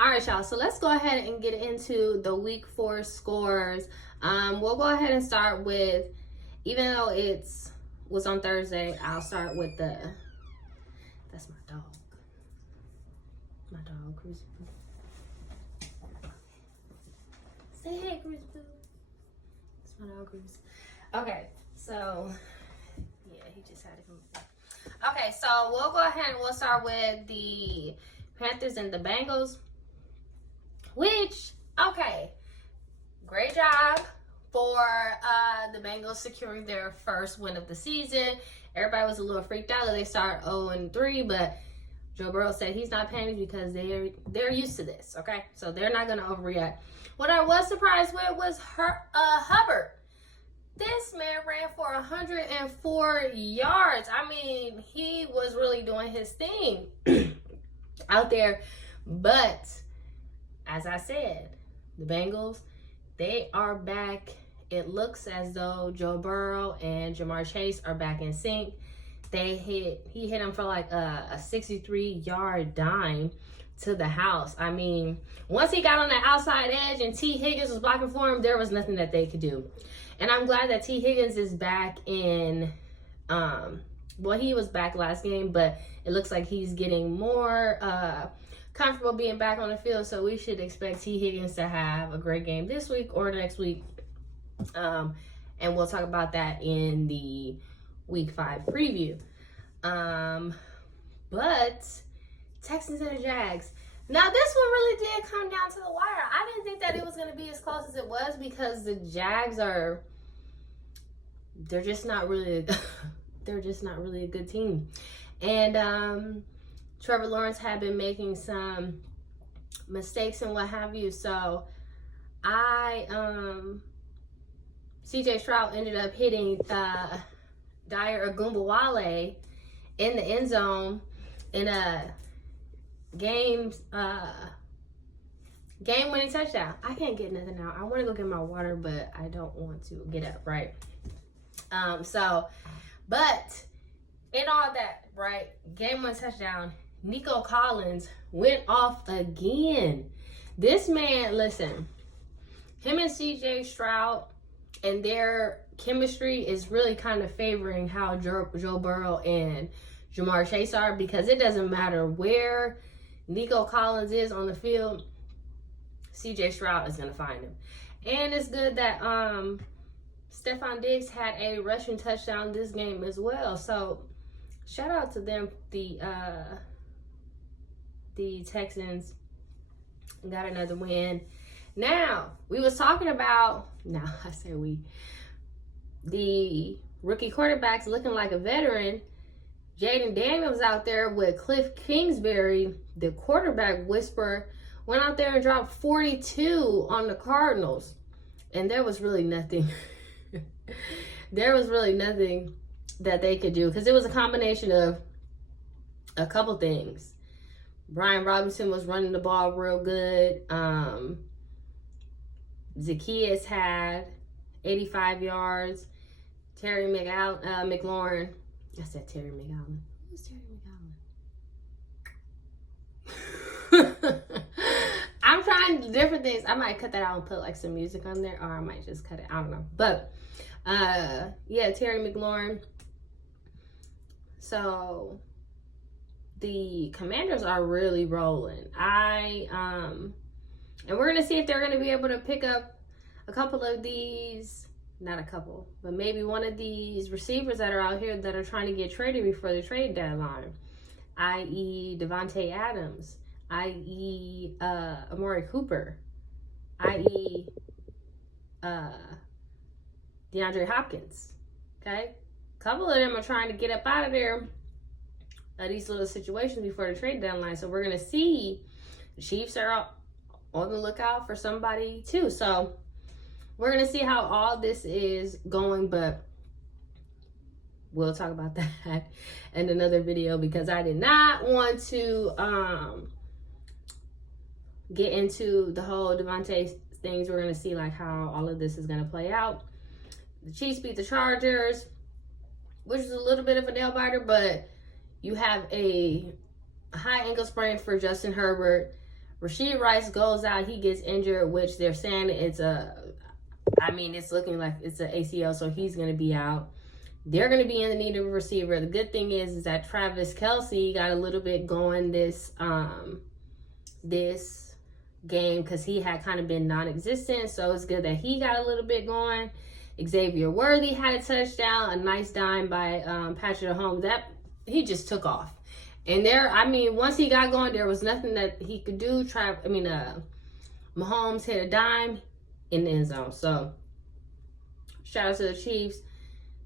All right, y'all. So let's go ahead and get into the week 4 scores. We'll go ahead and start with, even though was on Thursday, I'll start with that's my dog. My dog, Chris. Say hey, Chris. It's my dog, Chris. Okay, so yeah, he just had to come back. Okay, so we'll go ahead and we'll start with the Panthers and the Bengals. Which, okay, great job for the Bengals securing their first win of the season. Everybody was a little freaked out that they start 0-3, but Joe Burrow said he's not panicking because they're used to this, okay? So they're not going to overreact. What I was surprised with was Hubbard. This man ran for 104 yards. I mean, he was really doing his thing out there, but as I said, the Bengals, they are back. It looks as though Joe Burrow and Jamar Chase are back in sync. He hit him for like a 63-yard dime to the house. I mean, once he got on the outside edge and T. Higgins was blocking for him, there was nothing that they could do. And I'm glad that T. Higgins is back in, well, he was back last game, but it looks like he's getting more comfortable being back on the field, so we should expect T. Higgins to have a great game this week or next week. And we'll talk about that in the week 5 preview. But Texans and the Jags. Now, this one really did come down to the wire. I didn't think that it was going to be as close as it was because the Jags they're just not really a good team. And Trevor Lawrence had been making some mistakes and what have you. So CJ Stroud ended up hitting Dyer Ogunbowale in the end zone in a game-winning touchdown. I can't get nothing out. I want to go get my water, but I don't want to get up, right? But in all that, right, game-winning touchdown, Nico Collins went off again. This man, listen, him and CJ Stroud and their chemistry is really kind of favoring how Joe Burrow and Jamar Chase are, because it doesn't matter where Nico Collins is on the field, CJ Stroud is going to find him. And it's good that Stephon Diggs had a rushing touchdown this game as well. So shout out to them. The Texans got another win. Now, we was talking about, I say the rookie quarterbacks looking like a veteran. Jaden Daniels out there with Cliff Kingsbury, the quarterback whisperer, went out there and dropped 42 on the Cardinals. And there was really nothing. There was really nothing that they could do, because it was a combination of a couple things. Brian Robinson was running the ball real good. Zacchaeus had 85 yards. Terry McLaurin. I said Terry McLaurin. Who's Terry McLaurin? I'm trying different things. I might cut that out and put like some music on there, or I might just cut it. I don't know. But yeah, Terry McLaurin. So the Commanders are really rolling. And we're gonna see if they're gonna be able to pick up a couple of these, not a couple, but maybe one of these receivers that are out here that are trying to get traded before the trade deadline, i.e. Devontae Adams, i.e. Amari Cooper, i.e. DeAndre Hopkins. Okay, a couple of them are trying to get up out of there, these little situations before the trade deadline. So we're gonna see. The Chiefs are on the lookout for somebody too. So we're gonna see how all this is going, but we'll talk about that in another video, because I did not want to get into the whole Devontae things. We're gonna see like how all of this is gonna play out. The Chiefs beat the Chargers, which is a little bit of a nail biter, but you have a high ankle sprain for Justin Herbert. Rashid Rice goes out, he gets injured, which they're saying it's looking like it's an ACL, so he's going to be out. They're going to be in the need of a receiver. The good thing is that Travis Kelce got a little bit going this game because he had kind of been non-existent. So it's good that he got a little bit going. Xavier Worthy had a touchdown, a nice dime by Patrick Mahomes. That he just took off. And once he got going, there was nothing that he could do. Mahomes hit a dime in the end zone. So shout out to the Chiefs.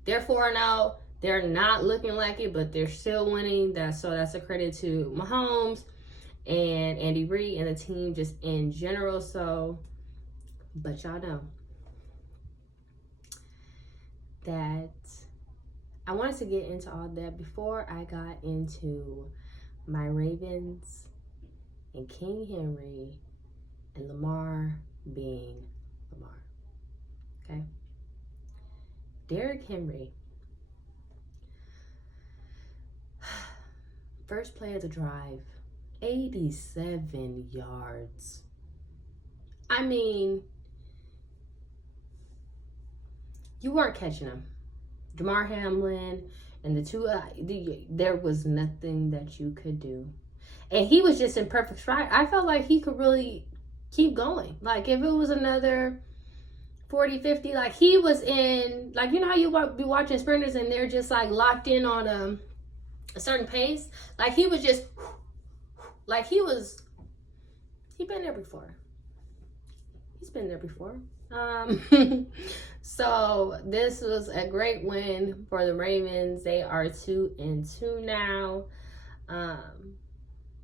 They're 4-0. They're not looking like it, but they're still winning. That's a credit to Mahomes and Andy Reid and the team just in general. So, but y'all know that I wanted to get into all that before I got into my Ravens and King Henry and Lamar being Lamar. Okay? Derrick Henry. First play of the drive, 87 yards. I mean, you weren't catching him. Damar Hamlin and the two, there was nothing that you could do. And he was just in perfect stride. I felt like he could really keep going. Like, if it was another 40, 50, like he was in, like, you know how you be watching sprinters and they're just like locked in on a certain pace? Like he was just, like he'd been there before. He's been there before. So this was a great win for the Ravens. They are 2-2 now.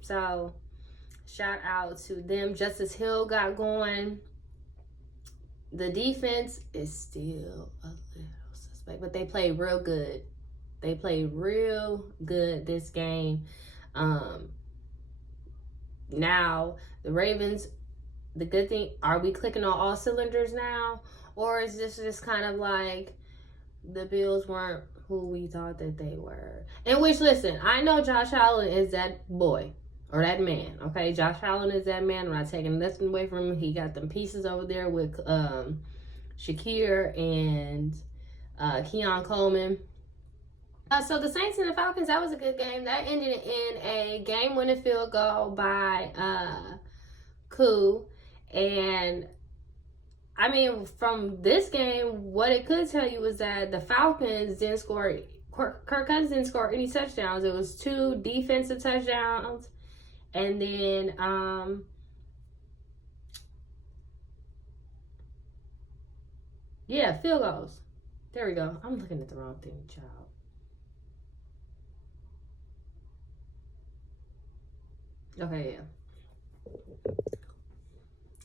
So shout out to them. Justice Hill got going. The defense is still a little suspect, but they played real good. They played real good this game. Now, the Ravens, the good thing, are we clicking on all cylinders now? Or is this just kind of like the Bills weren't who we thought that they were? In which, listen, I know Josh Allen is that boy. Or that man, okay? Josh Allen is that man. I'm not taking nothing away from him. He got them pieces over there with Shakir and Keon Coleman. So the Saints and the Falcons, that was a good game. That ended in a game-winning field goal by Koo. And, I mean, from this game, what it could tell you was that the Falcons didn't score. Kirk Cousins didn't score any touchdowns. It was 2 defensive touchdowns. And then, field goals. There we go. I'm looking at the wrong thing, child. Okay, yeah.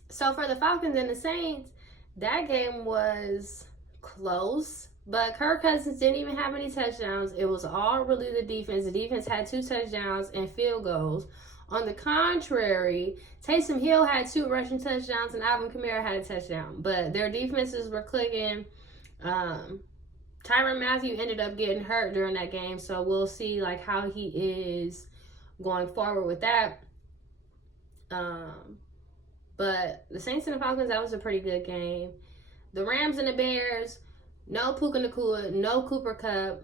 So for the Falcons and the Saints, that game was close. But Kirk Cousins didn't even have any touchdowns. It was all really the defense. The defense had 2 touchdowns and field goals. On the contrary, Taysom Hill had 2 rushing touchdowns and Alvin Kamara had a touchdown. But their defenses were clicking. Tyrann Mathieu ended up getting hurt during that game. So we'll see like how he is going forward with that. But the Saints and the Falcons, that was a pretty good game. The Rams and the Bears, no Puka Nacua, no Cooper Kupp.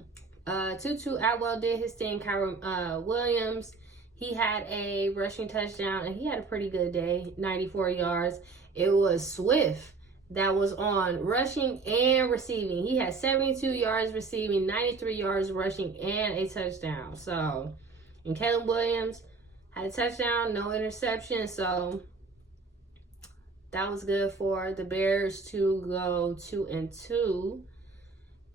Tutu Atwell did his thing. Kyron Williams, he had a rushing touchdown, and he had a pretty good day, 94 yards. It was Swift that was on rushing and receiving. He had 72 yards receiving, 93 yards rushing, and a touchdown. So, and Caleb Williams had a touchdown, no interception. So, that was good for the Bears to go 2-2.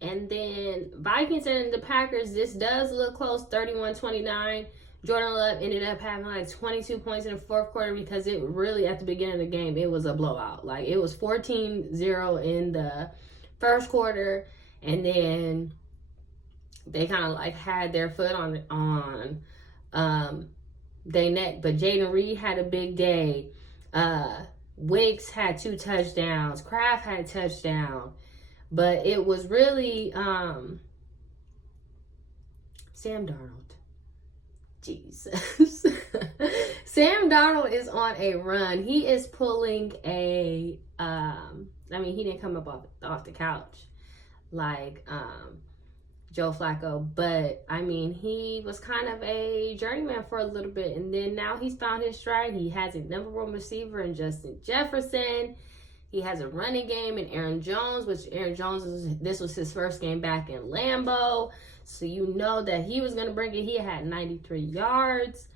And then Vikings and the Packers, this does look close, 31-29. Jordan Love ended up having like 22 points in the fourth quarter because it really, at the beginning of the game, it was a blowout. Like, it was 14-0 in the first quarter, and then they kind of like had their foot on their neck. But Jaden Reed had a big day. Wicks had 2 touchdowns. Kraft had a touchdown. But it was really Sam Darnold. Jesus. Sam Darnold is on a run. He is pulling a he didn't come up off the couch like Joe Flacco, but I mean, he was kind of a journeyman for a little bit, and then now he's found his stride. He has a number one receiver in Justin Jefferson. He has a running game in Aaron Jones, which this was his first game back in Lambeau. So you know that he was going to bring it. He had 93 yards.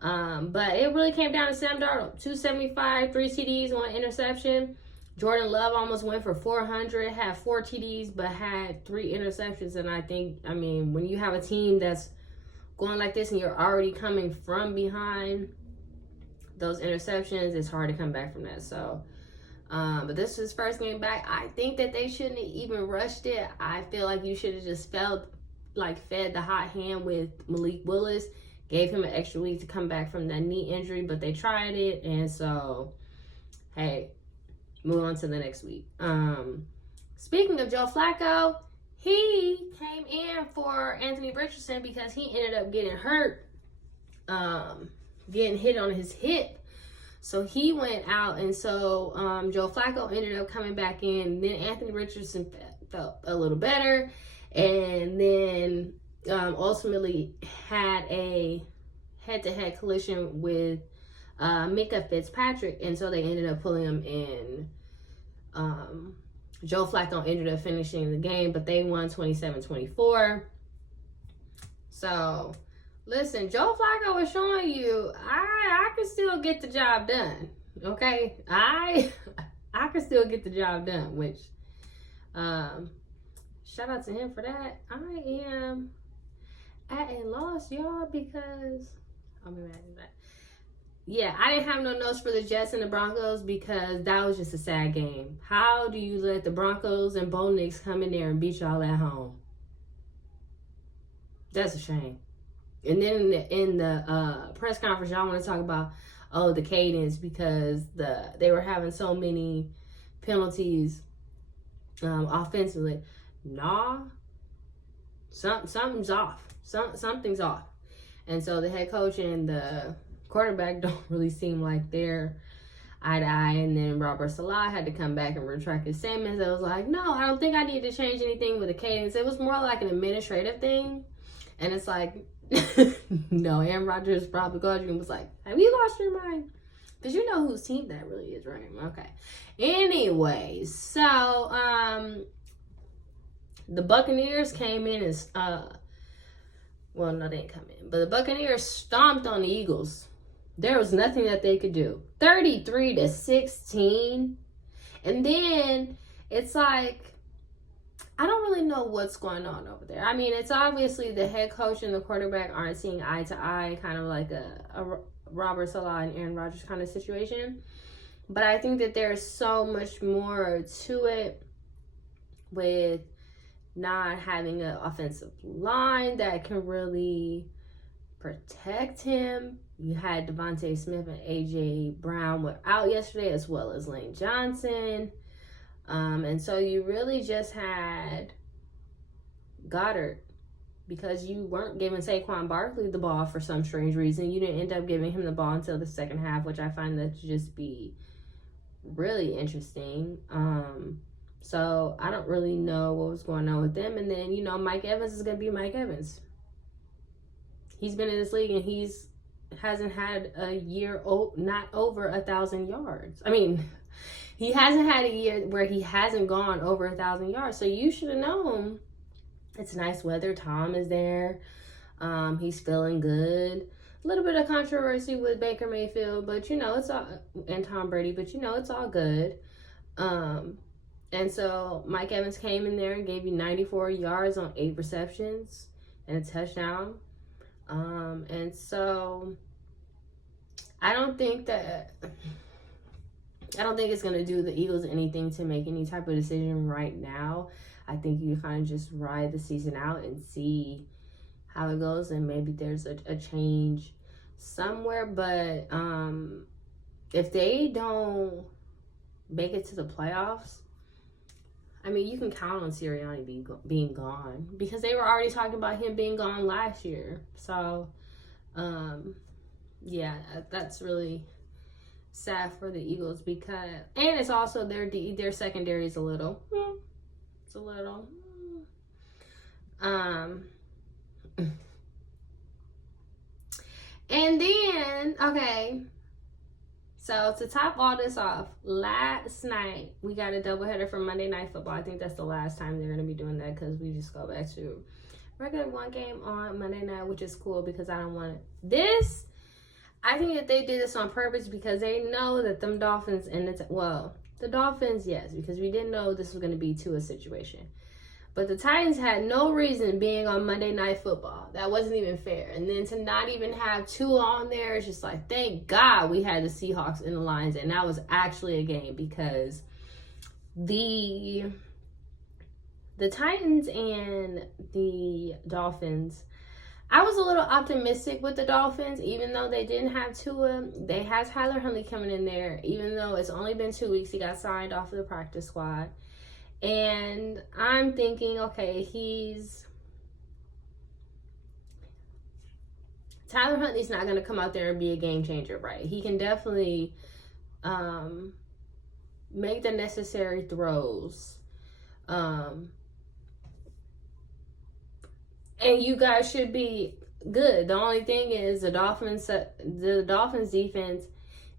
But it really came down to Sam Darnold. 275, 3 TDs, 1 interception. Jordan Love almost went for 400, had 4 TDs, but had 3 interceptions. And I think, when you have a team that's going like this and you're already coming from behind those interceptions, it's hard to come back from that. So, but this is his first game back. I think that they shouldn't have even rushed it. I feel like you should have just fed the hot hand with Malik Willis, gave him an extra week to come back from that knee injury, but they tried it. And so, hey, move on to the next week. Speaking of Joe Flacco, he came in for Anthony Richardson because he ended up getting hurt, getting hit on his hip. So he went out, and so Joe Flacco ended up coming back in. Then Anthony Richardson felt a little better, and then ultimately had a head-to-head collision with Micah Fitzpatrick, and so they ended up pulling him in. Joe Flacco ended up finishing the game, but they won 27-24. So, listen, Joe Flacco was showing you, I can still get the job done, okay? I can still get the job done, which, shout out to him for that. I am at a loss, y'all, because, I'll be mad at that. Yeah, I didn't have no notes for the Jets and the Broncos because that was just a sad game. How do you let the Broncos and Bo Nix come in there and beat y'all at home? That's a shame. And then in the press conference, y'all want to talk about, the cadence because they were having so many penalties offensively. Nah, something's off. Something's off. And so the head coach and the quarterback don't really seem like they're eye to eye. And then Robert Salah had to come back and retract his statements. I was like, no, I don't think I need to change anything with the cadence. It was more like an administrative thing. And it's like, no, Aaron Rodgers probably called you and was like, have you lost your mind? Because you know whose team that really is, right? Okay. Anyway, so the Buccaneers came in as well, no, they didn't come in, but the Buccaneers stomped on the Eagles. There was nothing that they could do. 33-16. And then it's like, I don't really know what's going on over there. I mean, it's obviously the head coach and the quarterback aren't seeing eye to eye, kind of like a Robert Salah and Aaron Rodgers kind of situation. But I think that there's so much more to it with not having an offensive line that can really protect him. You had Devontae Smith and A.J. Brown were out yesterday, as well as Lane Johnson. And so you really just had Goddard because you weren't giving Saquon Barkley the ball for some strange reason. You didn't end up giving him the ball until the second half, which I find that to just be really interesting. So I don't really know what was going on with them. And then, Mike Evans is going to be Mike Evans. He's been in this league and hasn't had a year not over 1,000 yards. I mean, he hasn't had a year where he hasn't gone over 1,000 yards. So you should have known. It's nice weather. Tom is there. He's feeling good. A little bit of controversy with Baker Mayfield, but it's all, and Tom Brady, but it's all good. And so Mike Evans came in there and gave you 94 yards on 8 receptions and a touchdown. And so I don't think it's going to do the Eagles anything to make any type of decision right now. I think you kind of just ride the season out and see how it goes, and maybe there's a change somewhere. But if they don't make it to the playoffs, I mean, you can count on Sirianni being gone because they were already talking about him being gone last year. So Yeah, that's really sad for the Eagles because, and it's also their secondary is a little, it's a little, and then, okay, so to top all this off, last night we got a doubleheader for Monday Night Football. I think that's the last time they're going to be doing that because we just go back to regular one game on Monday night, which is cool because I don't want this. I think that they did this on purpose because they know that them Dolphins and the Dolphins, yes, because we didn't know this was going to be a situation. But the Titans had no reason being on Monday Night Football. That wasn't even fair. And then to not even have two on there, it's just like, thank God we had the Seahawks and the Lions. And that was actually a game because the Titans and the Dolphins, I was a little optimistic with the Dolphins, even though they didn't have Tua. They had Tyler Huntley coming in there, even though it's only been 2 weeks. He got signed off of the practice squad. And I'm thinking, okay, Tyler Huntley's not going to come out there and be a game changer, right? He can definitely make the necessary throws. And you guys should be good. The only thing is the Dolphins defense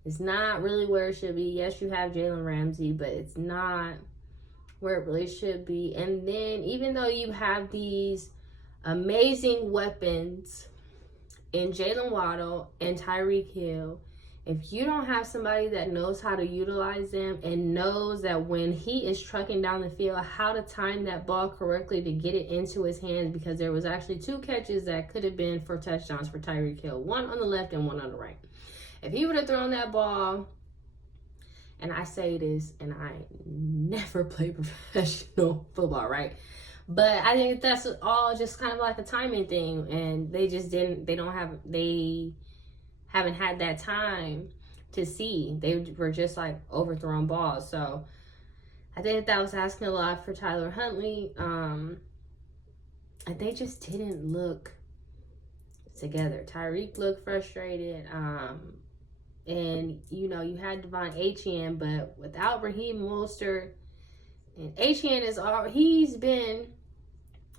is not really where it should be. Yes, you have Jalen Ramsey, but it's not where it really should be. And then even though you have these amazing weapons in Jalen Waddle and Tyreek Hill, if you don't have somebody that knows how to utilize them and knows that when he is trucking down the field, how to time that ball correctly to get it into his hands, because there was actually 2 catches that could have been for touchdowns for Tyreek Hill, one on the left and one on the right. If he would have thrown that ball, and I say this, and I never played professional football, right? But I think that's all just kind of like a timing thing, and they haven't had that time to see. They were just like overthrown balls. So I think that was asking a lot for Tyler Huntley. And they just didn't look together. Tyreek looked frustrated. And, you know, you had Devon Achane, but without Raheem Mostert, and Achane he's been,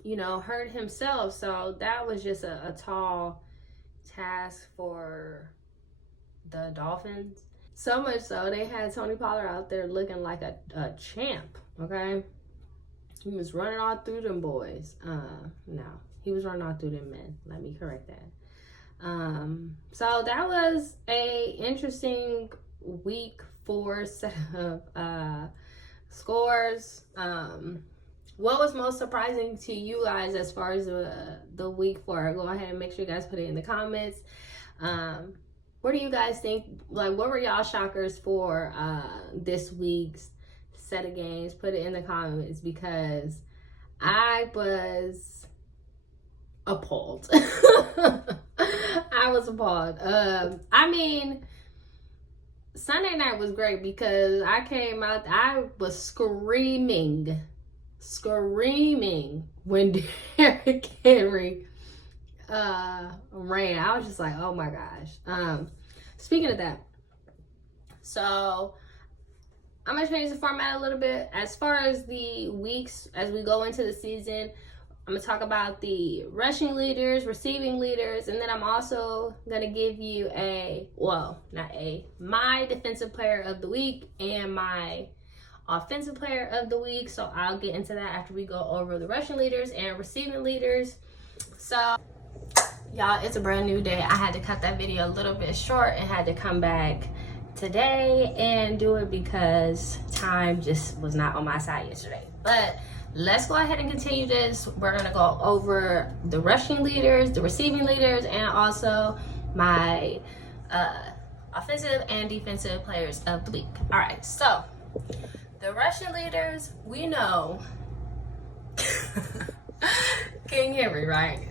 you know, hurt himself. So that was just a tall task for the Dolphins. So much so, they had Tony Pollard out there looking like a champ, okay? He was running all through them boys. No, he was running all through them men. Let me correct that. So that was a interesting week 4 set of scores. What was most surprising to you guys as far as the week 4? Go ahead and make sure you guys put it in the comments. What do you guys think? Like, what were y'all shockers for this week's set of games? Put it in the comments because I was appalled. I was appalled. I mean, Sunday night was great because I came out, I was screaming when Derrick Henry ran. I was just like, oh my gosh. Speaking of that, so I'm gonna change the format a little bit. As far as the weeks as we go into the season, I'm gonna talk about the rushing leaders, receiving leaders, and then I'm also gonna give you my defensive player of the week and my offensive player of the week. So I'll get into that after we go over the rushing leaders and receiving leaders. So y'all, it's a brand new day. I had to cut that video a little bit short and had to come back today and do it because time just was not on my side yesterday. But let's go ahead and continue this. We're going to go over the rushing leaders, the receiving leaders, and also my offensive and defensive players of the week. All right, so the rushing leaders, we know King Henry, right?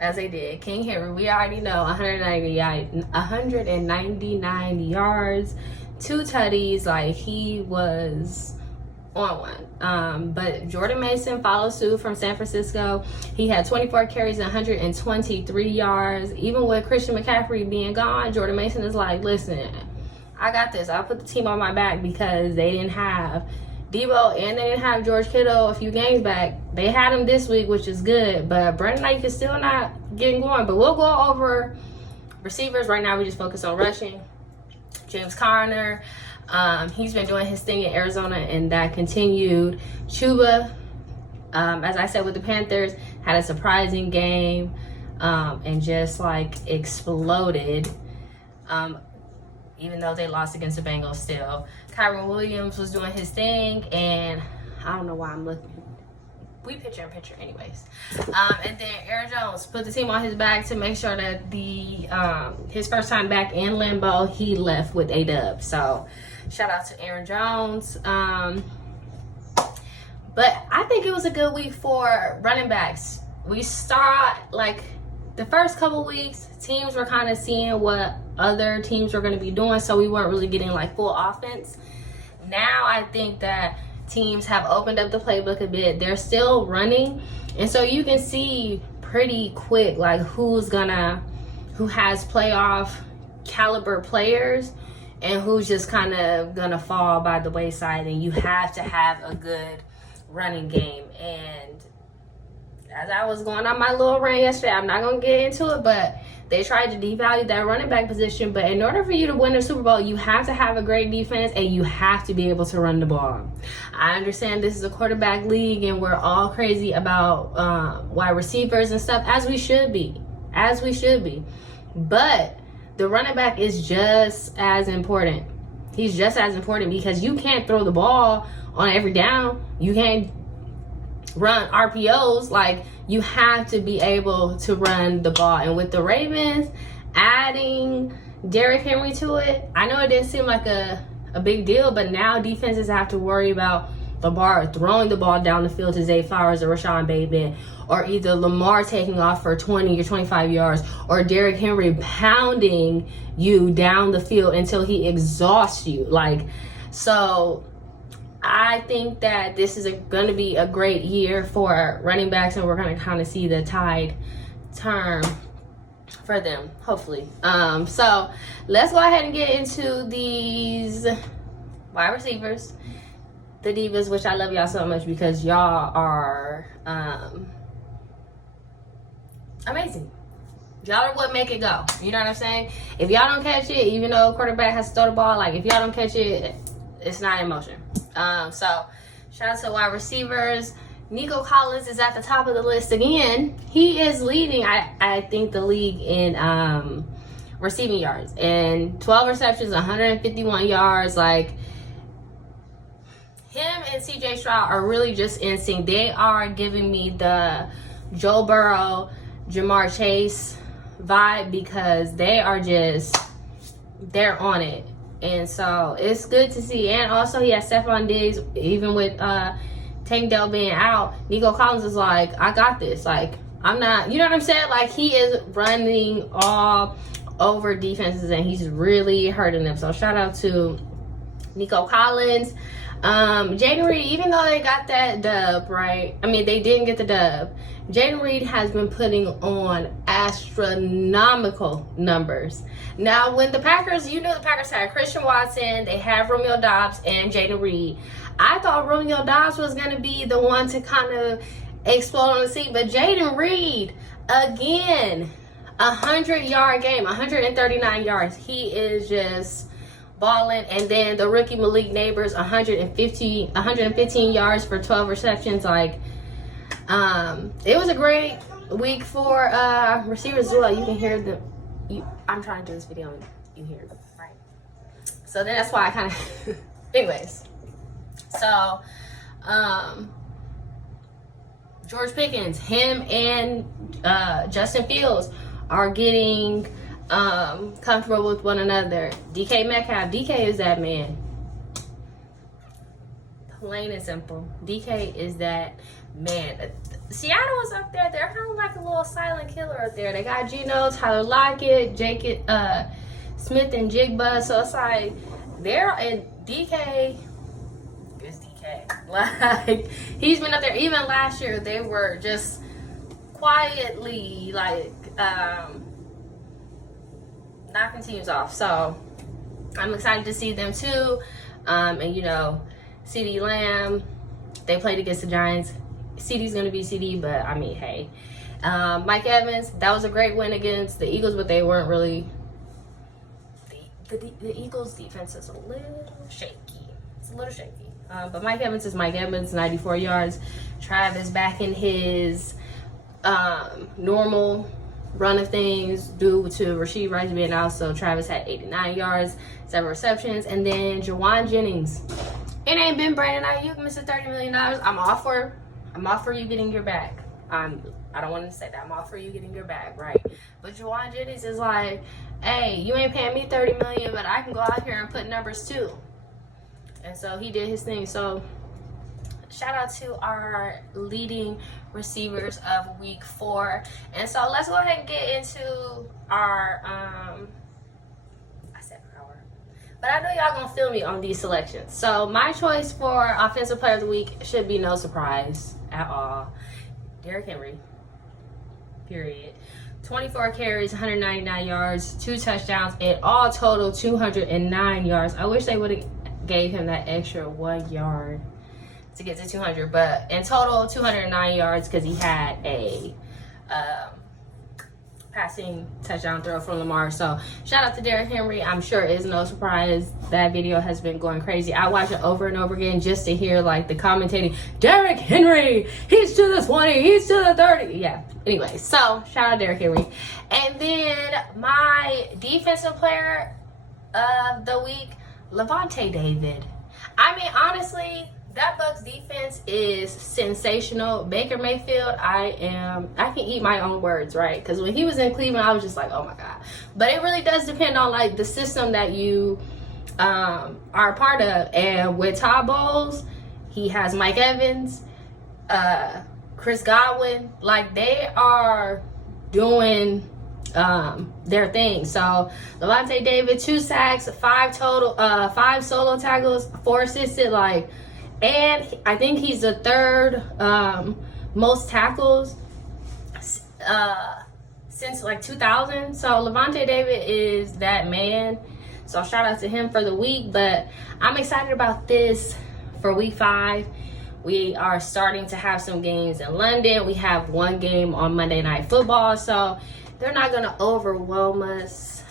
As they did. King Henry, we already know 199 yards, 2 tutties. Like, he was on one. But Jordan Mason followed suit from San Francisco. He had 24 carries and 123 yards. Even with Christian McCaffrey being gone, Jordan Mason is like, listen, I got this. I'll put the team on my back because they didn't have Debo and they didn't have George Kittle a few games back. They had him this week, which is good. But Brandon Knight is still not getting going. But we'll go over receivers. Right now, we just focus on rushing. James Conner, he's been doing his thing in Arizona, and that continued. Chuba, as I said with the Panthers, had a surprising game and just like exploded. Even though they lost against the Bengals still. Kyron Williams was doing his thing, and I don't know why I'm looking. We picture in picture anyways. And then Aaron Jones put the team on his back to make sure that his first time back in Limbo, he left with a dub. So shout out to Aaron Jones. But I think it was a good week for running backs. We start like the first couple weeks, teams were kind of seeing what other teams were going to be doing, so we weren't really getting like full offense. Now I think that teams have opened up the playbook a bit. They're still running, and so you can see pretty quick like who has playoff caliber players and who's just kind of gonna fall by the wayside. And you have to have a good running game. And as I was going on my little rant yesterday, I'm not gonna get into it, but they tried to devalue that running back position. But in order for you to win a Super Bowl, you have to have a great defense and you have to be able to run the ball. I understand this is a quarterback league and we're all crazy about wide receivers and stuff, as we should be. But the running back is just as important. He's just as important because you can't throw the ball on every down. You can't run RPOs. Like, you have to be able to run the ball. And with the Ravens adding Derrick Henry to it, I know it didn't seem like a big deal, but now defenses have to worry about Lamar throwing the ball down the field to Zay Flowers or Rashawn Bateman, or either Lamar taking off for 20 or 25 yards, or Derrick Henry pounding you down the field until he exhausts you. Like, so I think that this is going to be a great year for running backs, and we're going to kind of see the tide turn for them, hopefully. So let's go ahead and get into these wide receivers, the divas, which I love y'all so much because y'all are amazing. Y'all are what make it go. You know what I'm saying? If y'all don't catch it, even though a quarterback has to throw the ball, like if y'all don't catch it, it's not in motion. So shout out to wide receivers. Nico Collins is at the top of the list again. He is leading, I think, the league in receiving yards. And 12 receptions, 151 yards. Like, him and CJ Stroud are really just in sync. They are giving me the Joe Burrow, Jamar Chase vibe because they're on it. And so it's good to see. And also he has Stephon Diggs, even with Tank Dell being out. Nico Collins is like, I got this. Like, I'm not, you know what I'm saying? Like, he is running all over defenses and he's really hurting them. So shout out to Nico Collins. Jaden Reed, even though they got that dub, right? I mean, they didn't get the dub. Jaden Reed has been putting on astronomical numbers. Now, when the Packers, you know, the Packers had Christian Watson, they have Romeo Doubs and Jaden Reed. I thought Romeo Doubs was going to be the one to kind of explode on the scene, but Jaden Reed, again, 100-yard game, 139 yards. He is just balling. And then the rookie Malik Neighbors, 115 yards for 12 receptions. Like, it was a great week for receivers as well. You can hear them. I'm trying to do this video and you hear them, right? So then that's why I kind of anyways. So George Pickens, him and Justin Fields are getting comfortable with one another. DK Metcalf, DK is that man. Plain and simple. DK is that man. Seattle was up there. They're kind of like a little silent killer up there. They got Geno, Tyler Lockett, Jake Smith, and Jigba. So it's like they're in DK. is DK. Like, he's been up there. Even last year, they were just quietly, like, knocking teams off. So, I'm excited to see them too. And, you know, CeeDee Lamb, they played against the Giants. CeeDee's going to be CeeDee, but, I mean, hey. Mike Evans, that was a great win against the Eagles, but they weren't really... The Eagles' defense is a little shaky. It's a little shaky. But Mike Evans is Mike Evans, 94 yards. Trav is back in his normal run of things due to Rashee Rice being out. So Travis had 89 yards, 7 receptions. And then Jawan Jennings. It ain't been Brandon Ayuk missing $30 million. I'm all for you getting your bag. I don't want to say that. I'm all for you getting your bag, right? But Jawan Jennings is like, hey, you ain't paying me $30 million, but I can go out here and put numbers too. And so he did his thing. So shout out to our leading receivers of week 4. And so let's go ahead and get into our I said our, but I know y'all gonna feel me on these selections. So my choice for offensive player of the week should be no surprise at all. Derrick Henry. Period. 24 carries, 199 yards, 2 touchdowns, and all total 209 yards. I wish they would have gave him that extra 1 yard to get to 200, but in total 209 yards because he had a passing touchdown throw from Lamar. So shout out to Derrick Henry. I'm sure it's no surprise that video has been going crazy. I watch it over and over again just to hear like the commentating. Derrick Henry, he's to the 20, he's to the 30. Yeah. Anyway, so shout out Derrick Henry. And then my defensive player of the week, Lavonte David. I mean, honestly, that Bucs defense is sensational. Baker Mayfield, I can eat my own words, right? Because when he was in Cleveland, I was just like, oh my God. But it really does depend on like the system that you are a part of. And with Todd Bowles, he has Mike Evans, Chris Godwin. Like, they are doing their thing. So Lavonte David, 2 sacks, 5 total, 5 solo tackles, 4 assisted, like. And I think he's the 3rd most tackles since like 2000. So Lavonte David is that man. So shout out to him for the week. But I'm excited about this for week 5. We are starting to have some games in London. We have 1 game on Monday Night Football. So they're not going to overwhelm us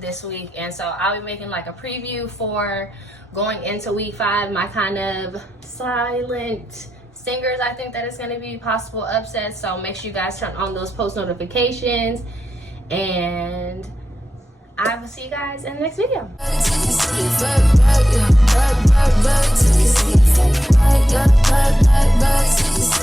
this week. And so I'll be making like a preview for going into week 5, my kind of silent singers. I think that it's going to be possible upsets. So make sure you guys turn on those post notifications. And I will see you guys in the next video.